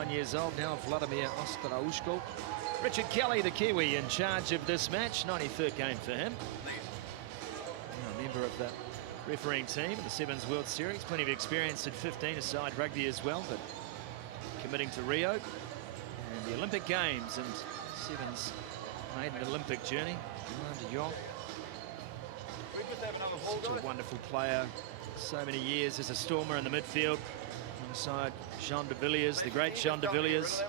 29 years old now, Vladimir Ostraushko. Richard Kelly, the Kiwi, in charge of this match. 93rd game for him. A member of the refereeing team in the Sevens World Series. Plenty of experience at 15-a-side rugby as well, but committing to Rio and the Olympic Games, and Sevens made an Olympic journey. De Jong, such a wonderful player. So many years as a stormer in the midfield alongside Jean de Villiers, the great Jean de Villiers.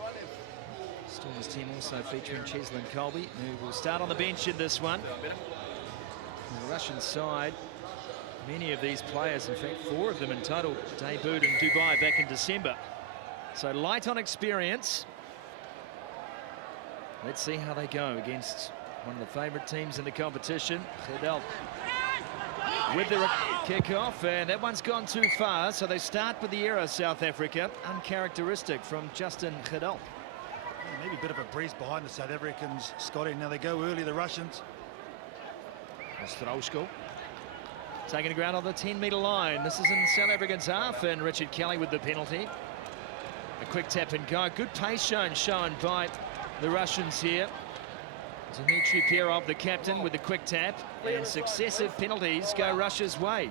Stormers team also featuring Cheslin Colby, who will start on the bench in this one. On the Russian side, many of these players, in fact 4 of them in total, debuted in Dubai back in December. So light on experience. Let's see how they go against one of the favourite teams in the competition, Gedelt. With the kick-off, and that one's gone too far, so they start with the error, South Africa. Uncharacteristic from Justin Gedelt. Maybe a bit of a breeze behind the South Africans, Scotty. Now they go early, the Russians. Ostraushko taking the ground on the 10-metre line. This is in South Africa's half, and Richard Kelly with the penalty. A quick tap and go. Good pace shown by the Russians here. Dmitry Perov, the captain, with the quick tap, and successive penalties go Russia's way.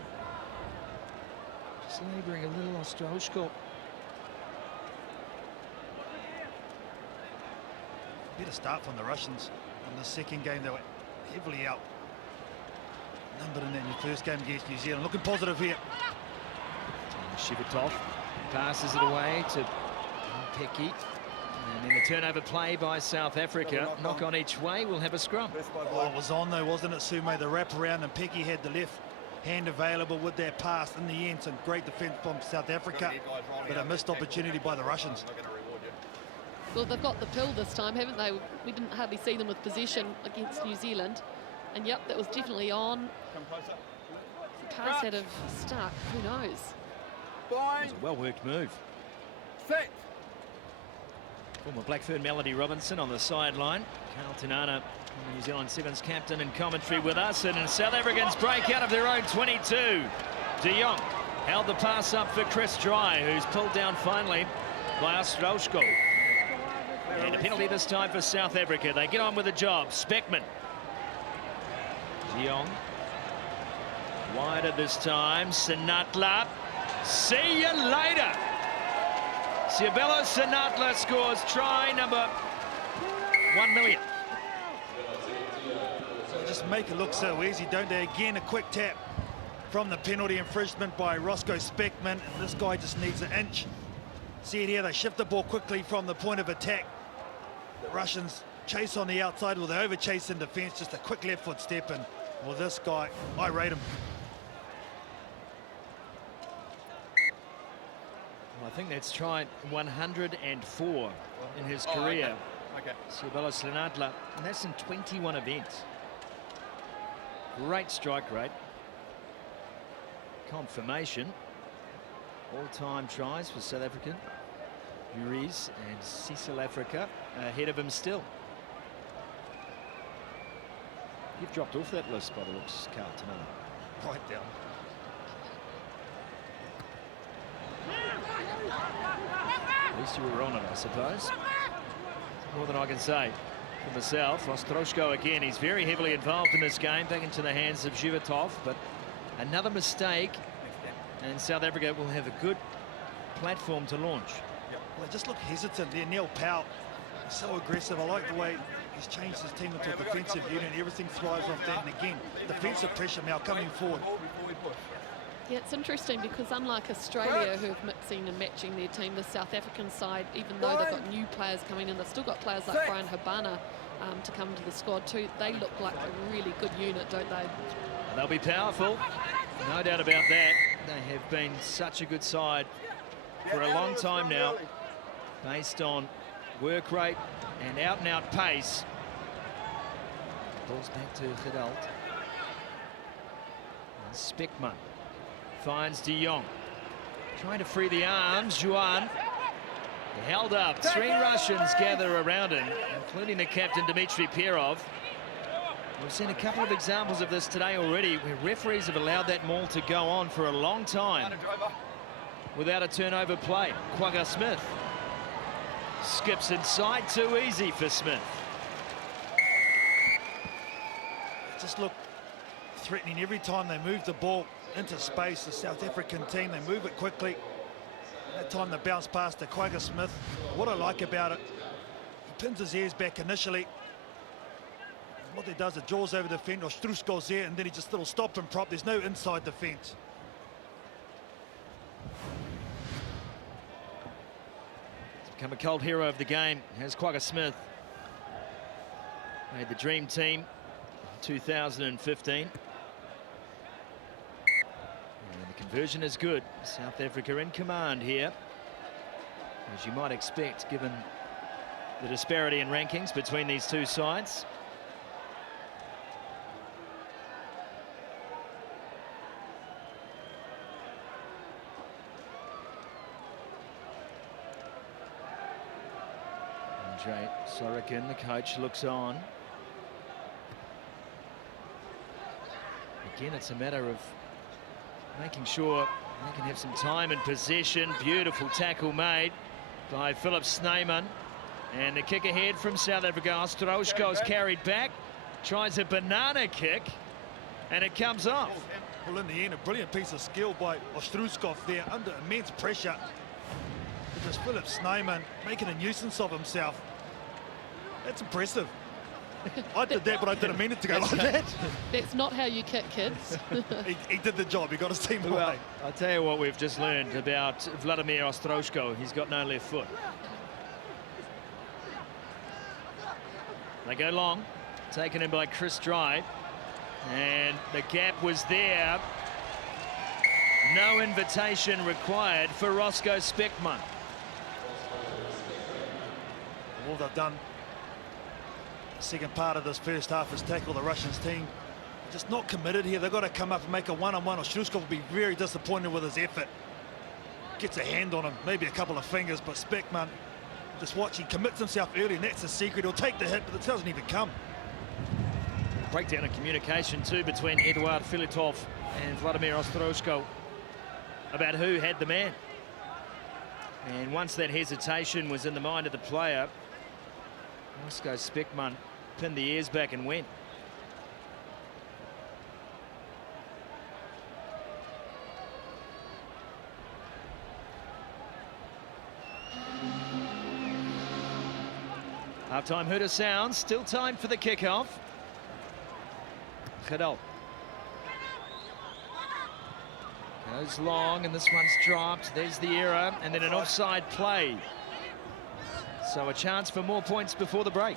Just labouring a little, Ostraushko. Better start from the Russians in the second game. They were heavily out numbered in their first game against New Zealand. Looking positive here. Shivitov passes it away to Peki. And then the turnover play by South Africa. Knock on each way, we'll have a scrum. Oh, it was on though, wasn't it, Sume? The wrap around, and Peki had the left hand available with their pass in the end. Some great defence from South Africa, but a missed opportunity by the Russians. Well, they've got the pill this time, haven't they? We didn't hardly see them with possession against New Zealand. And yep, that was definitely on. The pass had have stuck, who knows? It was a well-worked move. Former Blackfern Melody Robinson on the sideline. Carl Tinana, New Zealand Sevens captain, in commentary with us. And South Africans break out of their own 22. De Jong held the pass up for Chris Dry, who's pulled down finally by Ostraushko. And a penalty this time for South Africa. They get on with the job. Speckman. De Jong. Wider this time. Sinatla. See you later. Sibelo Sinatla scores try number 1 million. They just make it look so easy, don't they? Again, a quick tap from the penalty infringement by Roscoe Speckman. And this guy just needs an inch. See it here, they shift the ball quickly from the point of attack. The Russians chase on the outside, or they over chase in defence, just a quick left foot step, and well, this guy, I rate him. Well, I think that's tried 104 in his career. Okay. Sibelo Sinatla, and that's in 21 events. Great strike rate. Confirmation. All-time tries for South Africa. Uriz and Cecil Africa ahead of him still. You've dropped off that list by the looks, Carl Tinana. Right down. At least you were on it, I suppose. More than I can say for myself. Ostraushko again, he's very heavily involved in this game, back into the hands of Shivitov, but another mistake, and South Africa will have a good platform to launch. Well, they just look hesitant there. Neil Powell, so aggressive. I like the way he's changed his team into a defensive unit. Everything thrives off that, and again, defensive pressure now coming forward. Yeah, it's interesting because unlike Australia, who have mixing and matching their team, the South African side, even though they've got new players coming in, they've still got players like Brian Habana to come to the squad too. They look like a really good unit, don't they? They'll be powerful, no doubt about that. They have been such a good side for a long time now, based on work rate and out-and-out pace. Ball's back to Gedelt. Speckman finds De Jong, trying to free the arms. Juan held up. 3 Russians gather around him, including the captain Dmitry Perov. We've seen a couple of examples of this today already, where referees have allowed that maul to go on for a long time without a turnover play. Quagga Smith skips inside, too easy for Smith. Just look threatening every time they move the ball into space. The South African team, they move it quickly. That time they bounce past to Quagga Smith. What I like about it, he pins his ears back initially. What he does, it draws over the fence, or Strusko's there, and then he just little stop and prop. There's no inside defence. He's become a cult hero of the game, has Quagga Smith. Made the dream team in 2015. And the conversion is good. South Africa in command here, as you might expect, given the disparity in rankings between these two sides. Jay Sorokin, the coach, looks on. Again, it's a matter of making sure they can have some time and possession. Beautiful tackle made by Philip Snyman. And the kick ahead from South Africa. Ostroshko's carried back, tries a banana kick, and it comes off. Well, in the end, a brilliant piece of skill by Ostruskov there, under immense pressure. It was Philip Snyman making a nuisance of himself. That's impressive. I did that, but I didn't mean it to go like that. That's not how you kick, kids. he did the job. He got his team away. Well, I'll tell you what we've just learned about Vladimir Ostroshko. He's got no left foot. They go long, taken in by Chris Dry, and the gap was there. No invitation required for Roscoe Speckman. All they've done the second part of this first half is tackle the Russians team. Just not committed here. They've got to come up and make a one-on-one, or Struskov will be very disappointed with his effort. Gets a hand on him, maybe a couple of fingers, but Speckman, just watch, he commits himself early, and that's the secret. He'll take the hit, but it doesn't even come. Breakdown in communication too between Eduard Filitov and Vladimir Ostroshko about who had the man. And once that hesitation was in the mind of the player, Roscoe Speckman pinned the ears back and went. Half-time hooter sounds, still time for the kickoff. Khadal goes long, and this one's dropped. There's the error, and then an offside play. So a chance for more points before the break.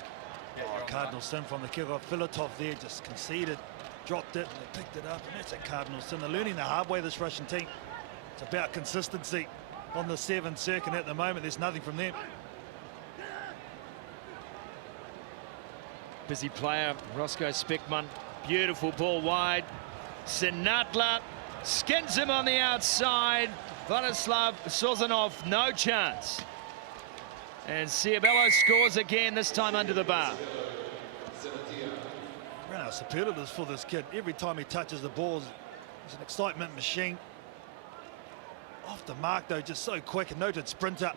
Oh, cardinal sin from the kickoff. Filitov there just conceded, dropped it, and they picked it up, and that's a cardinal sin. They're learning the hard way, this Russian team. It's about consistency on the 7th circuit. At the moment, there's nothing from them. Busy player, Roscoe Speckman. Beautiful ball wide. Sinatla skins him on the outside. Vladislav Sozanov, no chance. And Ciabello scores again, this time under the bar. Ran out of superlatives for this kid. Every time he touches the ball, he's an excitement machine. Off the mark, though, just so quick, a noted sprinter.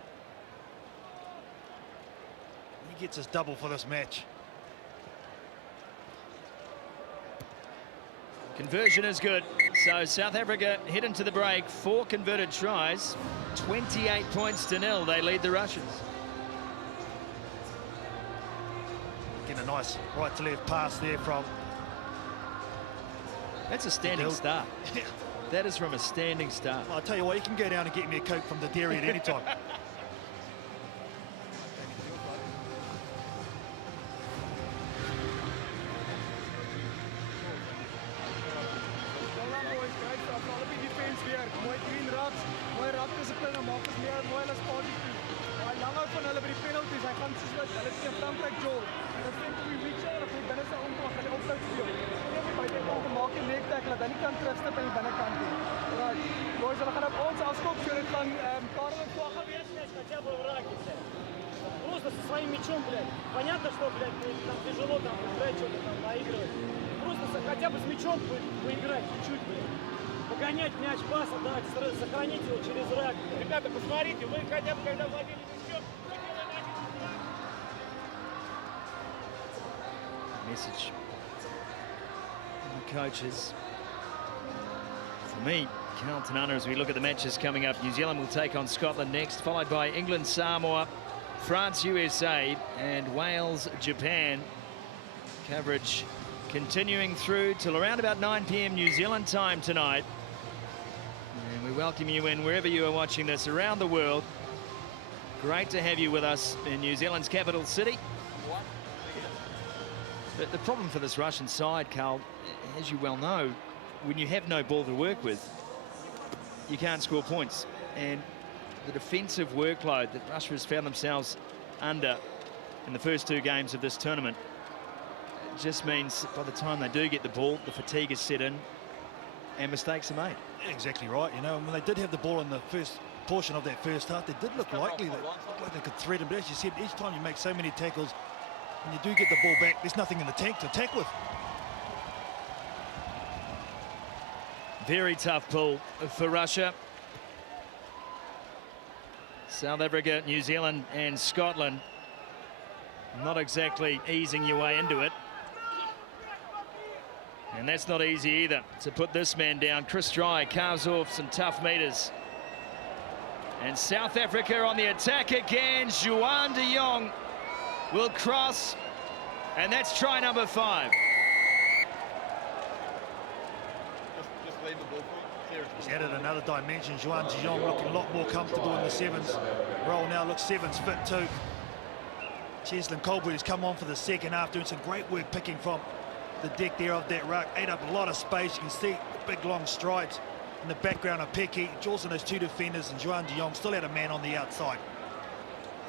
He gets his double for this match. Conversion is good. So South Africa head into the break. 4 converted tries. 28 points to 0. They lead the Russians. Getting a nice right to left pass there from... That's a standing start. That is from a standing start. I'll tell you what, you can go down and get me a Coke from the dairy at any time. Просто со своим мячом, блядь. Понятно, что, блядь, там тяжело там играть, что-то там наигрывать. Просто хотя бы с мячом поиграть чуть-чуть, блядь. Погонять мяч, пас отдать, сохранить его через рак. Ребята, посмотрите, вы хотя бы когда владели мячом, message from the coaches. For me, Carlton Hunter, as we look at the matches coming up, New Zealand will take on Scotland next, followed by England, Samoa, France, USA, and Wales, Japan. Coverage continuing through till around about 9 p.m. New Zealand time tonight. And we welcome you in wherever you are watching this around the world. Great to have you with us in New Zealand's capital city. But the problem for this Russian side, Carl, as you well know, when you have no ball to work with, you can't score points. And the defensive workload that Russia has found themselves under in the first 2 games of this tournament just means by the time they do get the ball, the fatigue is set in and mistakes are made. Exactly right. You know, when they did have the ball in the first portion of that first half, they did look likely that they could threaten. But as you said, each time you make so many tackles, when you do get the ball back, there's nothing in the tank to attack with. Very tough pull for Russia. South Africa, New Zealand and Scotland not exactly easing your way into it. And that's not easy either, to put this man down. Chris Dry carves off some tough meters. And South Africa on the attack again. Juan de Jong will cross. And that's try number 5. Just leave the ball. He's added another dimension. Juan de Jong looking a lot more comfortable in the 7s role now. Looks 7's fit too. Cheslin Colby has come on for the second half, doing some great work picking from the deck there of that ruck. Ate up a lot of space. You can see the big long strides in the background of Pecky. Jaws on those 2 defenders, and Juan de Jong still had a man on the outside.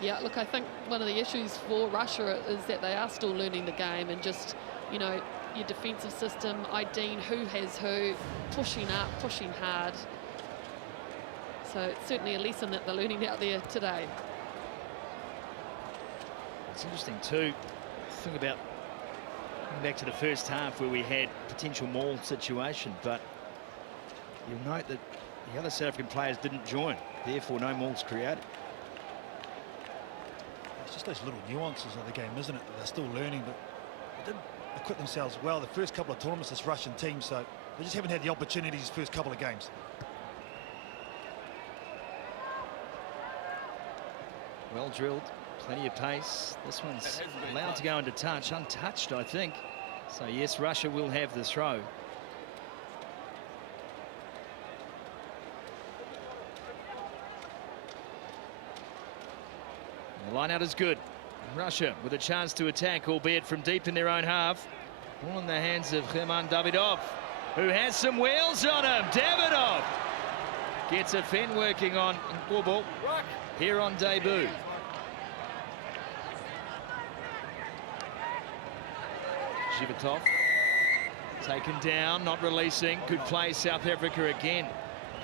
Yeah, look, I think one of the issues for Russia is that they are still learning the game, and just, you know, your defensive system, IDing who has who, pushing up, pushing hard. So it's certainly a lesson that they're learning out there today. It's interesting too, think about going back to the first half where we had potential maul situation, but you'll note that the other South African players didn't join, therefore no mauls created. It's just those little nuances of the game, isn't it, that they're still learning, but they didn't equip themselves well the first couple of tournaments, this Russian team, so they just haven't had the opportunities the first couple of games. Well drilled, plenty of pace. This one's allowed to go into touch, untouched, I think. So yes, Russia will have the throw. The line out is good. Russia with a chance to attack, albeit from deep in their own half. All in the hands of German Davidov, who has some wheels on him. Davidov gets a fin working on Ngwubo here on debut. Zhivotov taken down, not releasing. Good play, South Africa again,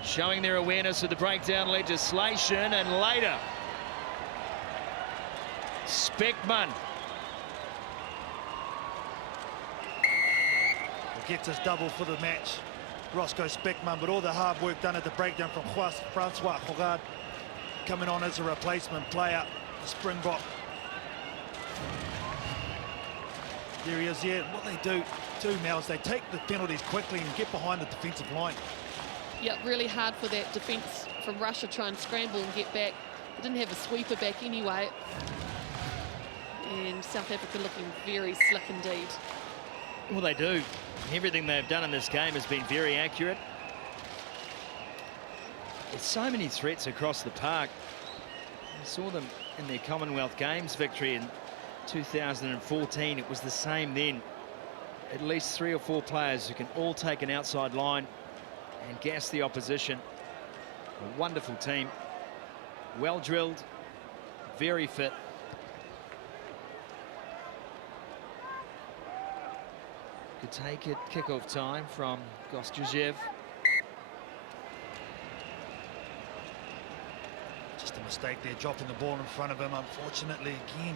showing their awareness of the breakdown legislation. And later, Speckman gets his double for the match, Roscoe Speckman, but all the hard work done at the breakdown from Francois Hogarth coming on as a replacement player, the Springbok. There he is. Yeah, what they do too, Mel, is they take the penalties quickly and get behind the defensive line. Yeah, really hard for that defence from Russia, try and scramble and get back. They didn't have a sweeper back anyway. And South Africa looking very slick indeed. Well, they do. Everything they've done in this game has been very accurate. There's so many threats across the park. We saw them in their Commonwealth Games victory in 2014. It was the same then. At least 3 or 4 players who can all take an outside line and gas the opposition. A wonderful team. Well drilled, very fit. Could take it, kick-off time from Gostjuzev. Just a mistake there, dropping the ball in front of him, unfortunately. Again,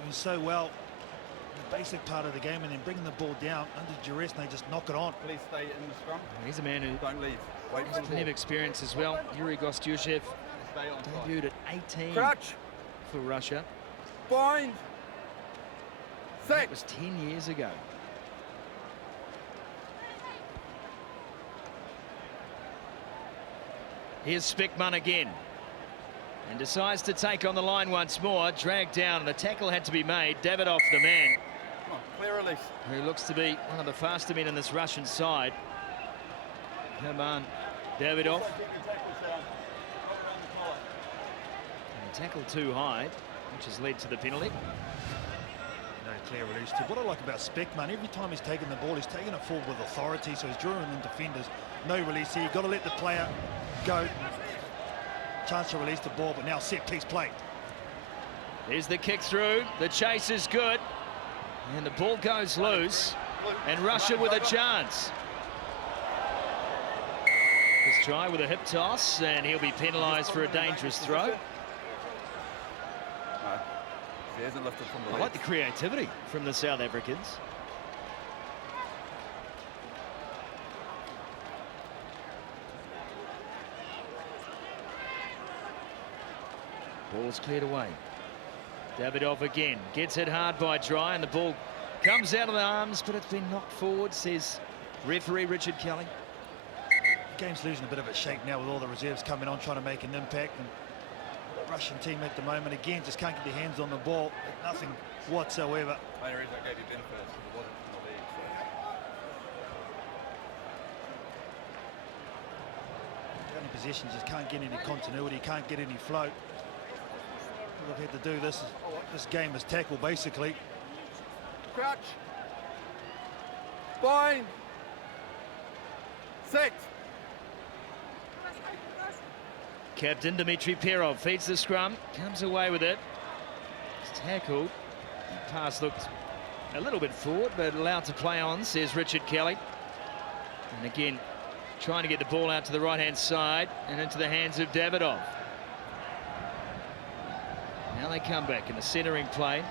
doing so well in the basic part of the game, and then bringing the ball down under duress, and they just knock it on. Please stay in the scrum. He's a man who Don't leave. Wait has for the plenty of ball. experience as well. Yuri Gostjuzev Stay on debuted side. at 18 Crouch. for Russia. Bind. That was 10 years ago. Here's Speckman again. And decides to take on the line once more. Dragged down, and the tackle had to be made. Davidoff, the man. Come on, clear release. Who looks to be one of the faster men in this Russian side. Herman Davidoff. And he tackled too high, which has led to the penalty. No clear release too. What I like about Speckman, every time he's taken the ball, he's taking it forward with authority, so he's drawing in defenders. No release here. You've got to let the player go. Chance to release the ball, but now set piece play. There's the kick through. The chase is good. And the ball goes loose. And Russia with a chance. This try with a hip toss, and he'll be penalised for a dangerous throw. He hasn't lifted from the I like the creativity from the South Africans. Ball's cleared away. Davidoff again gets hit hard by Dry, and the ball comes out of the arms, but it's been knocked forward, says referee Richard Kelly. The game's losing a bit of its shape now with all the reserves coming on, trying to make an impact. And the Russian team at the moment, again, just can't get their hands on the ball. Nothing whatsoever. The only reason I gave you benefit is because it wasn't from the league. Down in possession, just can't get any continuity, can't get any flow. All they've had to do this game is tackle, basically. Crouch. Bind. Set. Captain Dmitry Perov feeds the scrum, comes away with it. It's tackled. The pass looked a little bit forward, but allowed to play on, says Richard Kelly. And again, trying to get the ball out to the right-hand side and into the hands of Davidoff. Now they come back in the centering play.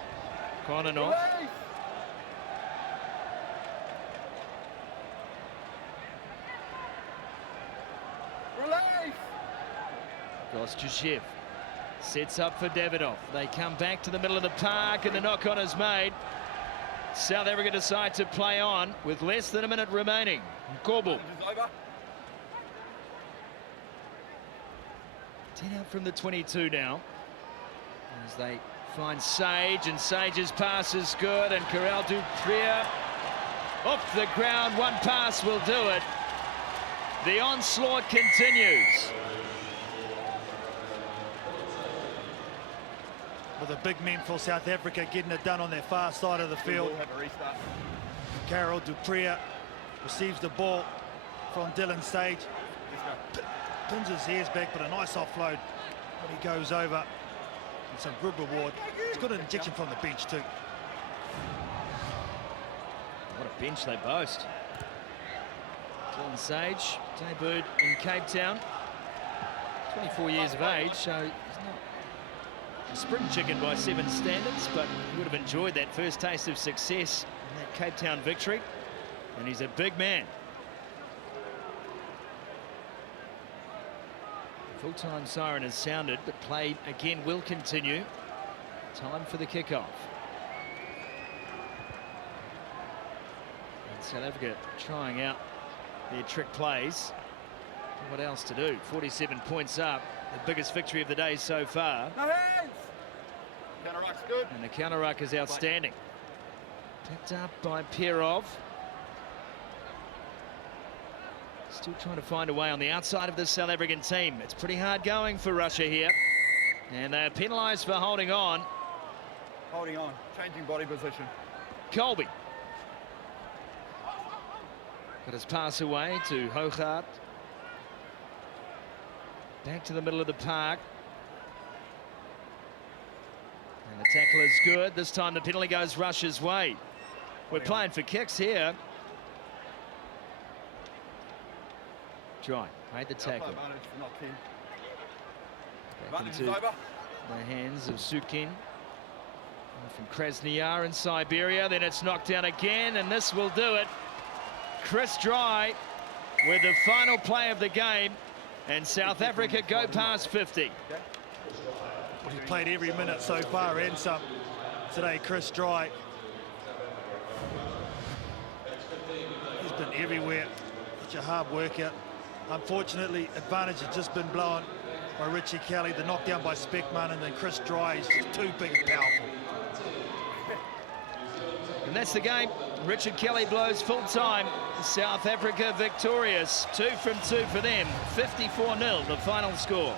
Kononov. Release. Gostyshev sets up for Davidoff. They come back to the middle of the park, and the knock-on is made. South Africa decide to play on with less than a minute remaining. Kobu. 10 out from the 22 now. As they find Sage, and Sage's pass is good, and Karel du Preez off the ground. One pass will do it. The onslaught continues. With the big men for South Africa getting it done on their far side of the field. We'll have a restart. Karel du Preez receives the ball from Dylan Sage. Pins his ears back, but a nice offload when he goes over. And some good reward. It's got an injection from the bench too. What a bench they boast. Dylan Sage debuted in Cape Town. 24 years of age, so he's not a spring chicken by 7 standards, but he would have enjoyed that first taste of success in that Cape Town victory. And he's a big man. Full-time siren has sounded, but play again will continue. Time for the kickoff. And South Africa trying out their trick plays. What else to do? 47 points up. The biggest victory of the day so far. No hands. Counter ruck's good. And the counter ruck is outstanding. Picked up by Perov. Still trying to find a way on the outside of the South African team. It's pretty hard going for Russia here. And they're penalised for holding on. Holding on. Changing body position. Colby. Got his pass away to Hogarth. Back to the middle of the park. And the tackle is good. This time the penalty goes Russia's way. We're playing for kicks here. Dry made the tackle. Back into the hands of Sukin. From Krasnoyar in Siberia. Then it's knocked down again, and this will do it. Chris Dry with the final play of the game, and South Africa go past 50. He's played every minute so far and some today, Chris Dry. everywhere. Such a hard workout. Unfortunately, advantage has just been blown by Richie Kelly. The knockdown by Speckman, and then Chris Dry is just too big and powerful. And that's the game. Richard Kelly blows full time. South Africa victorious. 2 from 2 for them. 54-0 the final score.